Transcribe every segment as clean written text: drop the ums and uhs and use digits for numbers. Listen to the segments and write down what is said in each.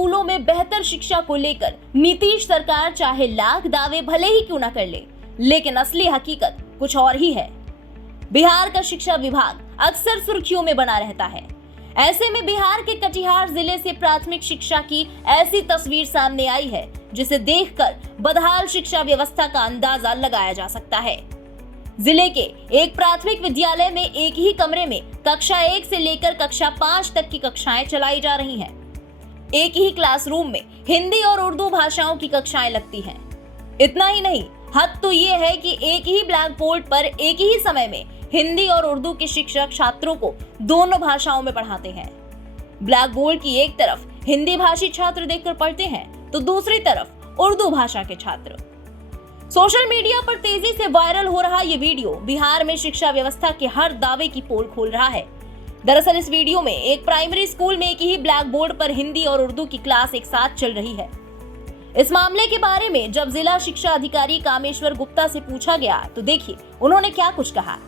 स्कूलों में बेहतर शिक्षा को लेकर नीतीश सरकार चाहे लाख दावे भले ही क्यों न कर ले, लेकिन असली हकीकत कुछ और ही है। बिहार का शिक्षा विभाग अक्सर सुर्खियों में बना रहता है। ऐसे में बिहार के कटिहार जिले से प्राथमिक शिक्षा की ऐसी तस्वीर सामने आई है जिसे देखकर बदहाल शिक्षा व्यवस्था का अंदाजा लगाया जा सकता है। जिले के एक प्राथमिक विद्यालय में एक ही कमरे में कक्षा 1 से लेकर कक्षा 5 तक की कक्षाएं चलाई जा रही हैं। एक ही क्लासरूम में हिंदी और उर्दू भाषाओं की कक्षाएं लगती हैं। इतना ही नहीं, हद तो ये है कि एक ही ब्लैक बोर्ड पर एक ही समय में हिंदी और उर्दू के शिक्षक छात्रों को दोनों भाषाओं में पढ़ाते हैं। ब्लैक बोर्ड की एक तरफ हिंदी भाषी छात्र देखकर पढ़ते हैं तो दूसरी तरफ उर्दू भाषा के छात्र। सोशल मीडिया पर तेजी से वायरल हो रहा ये वीडियो बिहार में शिक्षा व्यवस्था के हर दावे की पोल खोल रहा है। दरअसल इस वीडियो में एक प्राइमरी स्कूल में एक ही ब्लैक बोर्ड पर हिंदी और उर्दू की क्लास एक साथ चल रही है। इस मामले के बारे में जब जिला शिक्षा अधिकारी कामेश्वर गुप्ता से पूछा गया तो देखिए उन्होंने क्या कुछ कहा।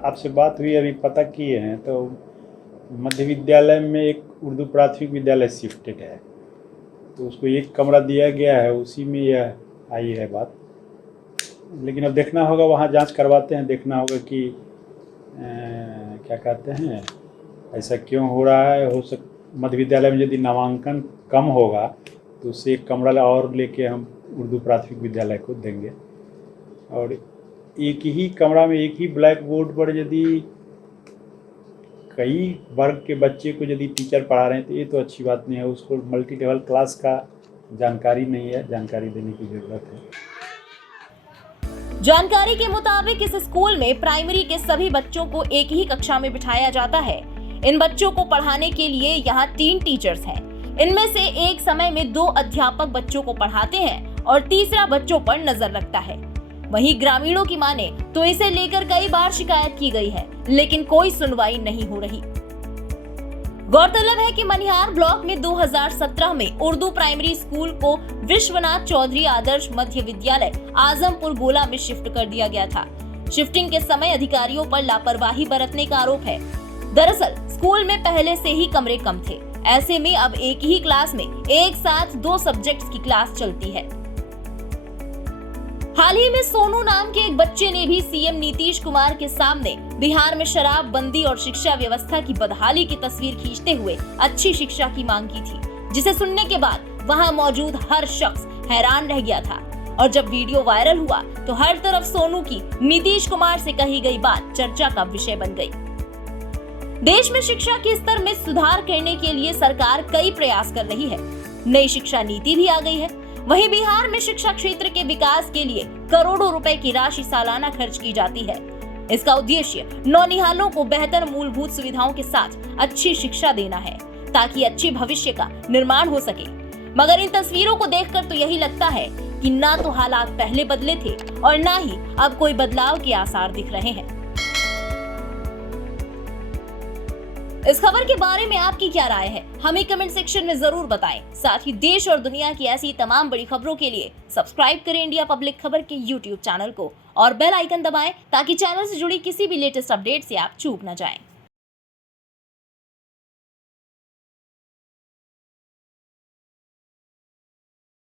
आपसे बात हुई, अभी पता किए हैं तो मध्य विद्यालय में एक उर्दू प्राथमिक विद्यालय शिफ्टेड है, तो उसको एक कमरा दिया गया है, उसी में यह आई है बात। लेकिन अब देखना होगा, वहाँ जांच करवाते हैं, देखना होगा कि क्या कहते हैं ऐसा क्यों हो रहा है। मध्य विद्यालय में यदि नामांकन कम होगा तो उससे एक कमरा और लेके हम उर्दू प्राथमिक विद्यालय को देंगे। और एक ही कमरा में एक ही ब्लैक बोर्ड पर यदि कई वर्ग के बच्चे को यदि टीचर पढ़ा रहे हैं तो ये तो अच्छी बात नहीं है। उसको मल्टी लेवल क्लास का जानकारी नहीं है, जानकारी देने की जरूरत है। जानकारी के मुताबिक इस स्कूल में प्राइमरी के सभी बच्चों को एक ही कक्षा में बिठाया जाता है। इन बच्चों को पढ़ाने के लिए यहाँ 3 टीचर्स हैं। इनमें से एक समय में 2 अध्यापक बच्चों को पढ़ाते हैं और तीसरा बच्चों पर नजर रखता है। वहीं ग्रामीणों की माने तो इसे लेकर कई बार शिकायत की गई है, लेकिन कोई सुनवाई नहीं हो रही। गौरतलब है कि मनिहार ब्लॉक में 2017 में उर्दू प्राइमरी स्कूल को विश्वनाथ चौधरी आदर्श मध्य विद्यालय आजमपुर गोला में शिफ्ट कर दिया गया था। शिफ्टिंग के समय अधिकारियों पर लापरवाही बरतने का आरोप है। दरअसल स्कूल में पहले से ही कमरे कम थे, ऐसे में अब एक ही क्लास में एक साथ 2 सब्जेक्ट्स की क्लास चलती है। हाल ही में सोनू नाम के एक बच्चे ने भी सीएम नीतीश कुमार के सामने बिहार में शराब बंदी और शिक्षा व्यवस्था की बदहाली की तस्वीर खींचते हुए अच्छी शिक्षा की मांग की थी, जिसे सुनने के बाद वहां मौजूद हर शख्स हैरान रह गया था। और जब वीडियो वायरल हुआ तो हर तरफ सोनू की नीतीश कुमार से कही गई बात चर्चा का विषय बन गई। देश में शिक्षा के स्तर में सुधार करने के लिए सरकार कई प्रयास कर रही है। नई शिक्षा नीति भी आ गई है। वहीं बिहार में शिक्षा क्षेत्र के विकास के लिए करोड़ों रुपए की राशि सालाना खर्च की जाती है। इसका उद्देश्य नौनिहालों को बेहतर मूलभूत सुविधाओं के साथ अच्छी शिक्षा देना है, ताकि अच्छे भविष्य का निर्माण हो सके। मगर इन तस्वीरों को देखकर तो यही लगता है कि ना तो हालात पहले बदले थे और ना ही अब कोई बदलाव के आसार दिख रहे हैं। इस खबर के बारे में आपकी क्या राय है, हमें कमेंट सेक्शन में जरूर बताएं। साथ ही देश और दुनिया की ऐसी तमाम बड़ी खबरों के लिए सब्सक्राइब करें इंडिया पब्लिक खबर के YouTube चैनल को और बेल आइकन दबाएं ताकि चैनल से जुड़ी किसी भी लेटेस्ट अपडेट से आप चूक न जाएं।